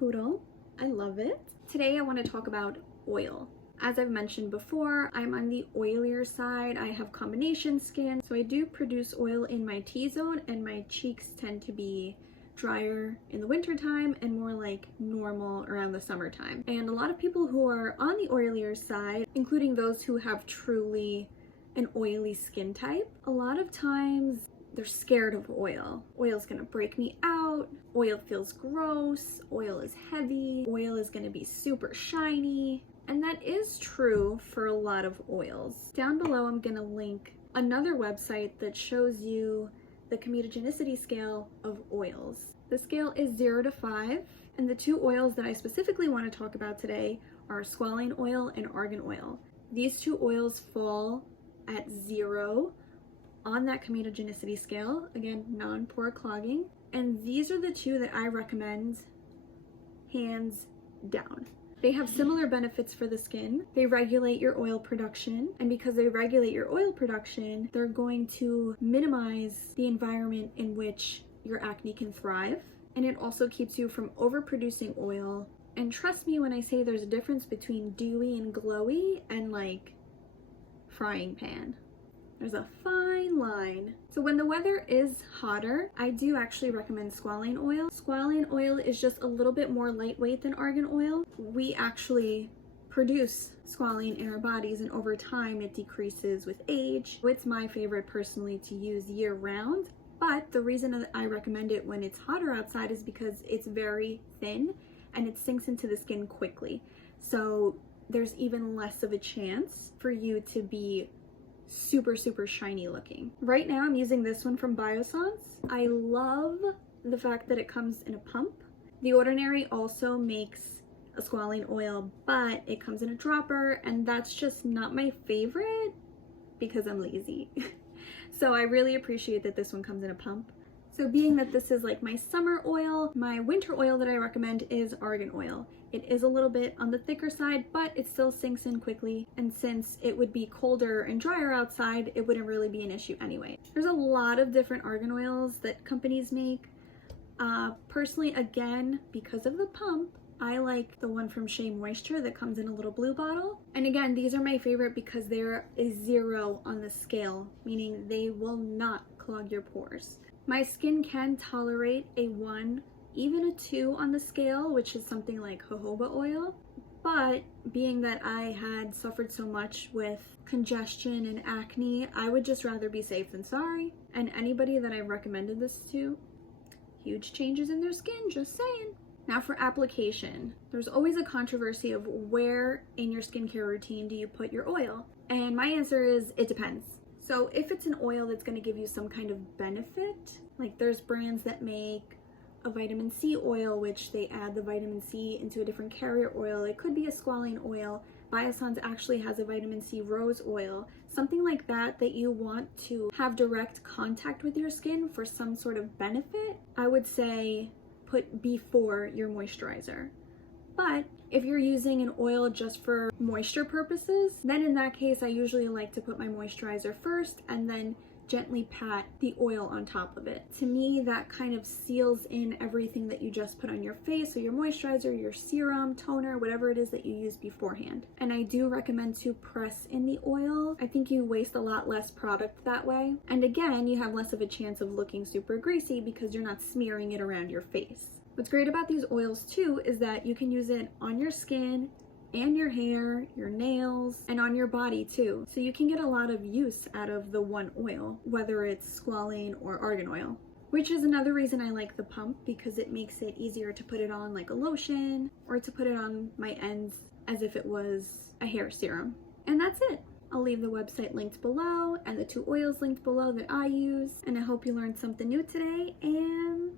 poodle. I love it. Today I want to talk about oil. As I've mentioned before, I'm on the oilier side. I have combination skin, so I do produce oil in my T-zone, and my cheeks tend to be drier in the winter time and more like normal around the summertime. And a lot of people who are on the oilier side, including those who have truly an oily skin type, a lot of times they're scared of oil. Oil's gonna break me out, oil feels gross, oil is heavy, oil is gonna be super shiny. And that is true for a lot of oils. Down below I'm gonna link another website that shows you the comedogenic scale of oils. The scale is 0 to 5, and the two oils that I specifically want to talk about today are squalane oil and argan oil. These two oils fall at 0 on that comedogenic scale, again, non-pore clogging, and these are the two that I recommend hands down. They have similar benefits for the skin. They regulate your oil production, and because they regulate your oil production, they're going to minimize the environment in which your acne can thrive. And it also keeps you from overproducing oil. And trust me when I say there's a difference between dewy and glowy and like frying pan. There's a fine line. So when the weather is hotter, I do actually recommend squalane oil. Squalane oil is just a little bit more lightweight than argan oil. We actually produce squalane in our bodies, and over time it decreases with age. It's my favorite personally to use year round, but the reason that I recommend it when it's hotter outside is because it's very thin and it sinks into the skin quickly. So there's even less of a chance for you to be super shiny looking. Right now I'm using this one from Biossance. I love the fact that it comes in a pump. The Ordinary also makes a squalane oil, but it comes in a dropper, and that's just not my favorite because I'm lazy. So I really appreciate that this one comes in a pump. So being that this is like my summer oil, my winter oil that I recommend is argan oil. It is a little bit on the thicker side, but it still sinks in quickly. And since it would be colder and drier outside, it wouldn't really be an issue anyway. There's a lot of different argan oils that companies make. Personally, again, because of the pump, I like the one from Shea Moisture that comes in a little blue bottle. And again, these are my favorite because there is 0 on the scale, meaning they will not clog your pores. My skin can tolerate a 1, even a 2 on the scale, which is something like jojoba oil. But being that I had suffered so much with congestion and acne, I would just rather be safe than sorry. And anybody that I recommended this to, huge changes in their skin, just saying. Now for application, there's always a controversy of where in your skincare routine do you put your oil? And my answer is it depends. So if it's an oil that's going to give you some kind of benefit, like there's brands that make a vitamin C oil, which they add the vitamin C into a different carrier oil. It could be a squalane oil. Biossance actually has a vitamin C rose oil. Something like that you want to have direct contact with your skin for some sort of benefit, I would say put before your moisturizer. But if you're using an oil just for moisture purposes, then in that case, I usually like to put my moisturizer first and then gently pat the oil on top of it. To me, that kind of seals in everything that you just put on your face, so your moisturizer, your serum, toner, whatever it is that you use beforehand. And I do recommend to press in the oil. I think you waste a lot less product that way. And again, you have less of a chance of looking super greasy because you're not smearing it around your face. What's great about these oils too is that you can use it on your skin and your hair, your nails, and on your body too. So you can get a lot of use out of the one oil, whether it's squalane or argan oil. Which is another reason I like the pump, because it makes it easier to put it on like a lotion or to put it on my ends as if it was a hair serum. And that's it. I'll leave the website linked below and the two oils linked below that I use. And I hope you learned something new today, and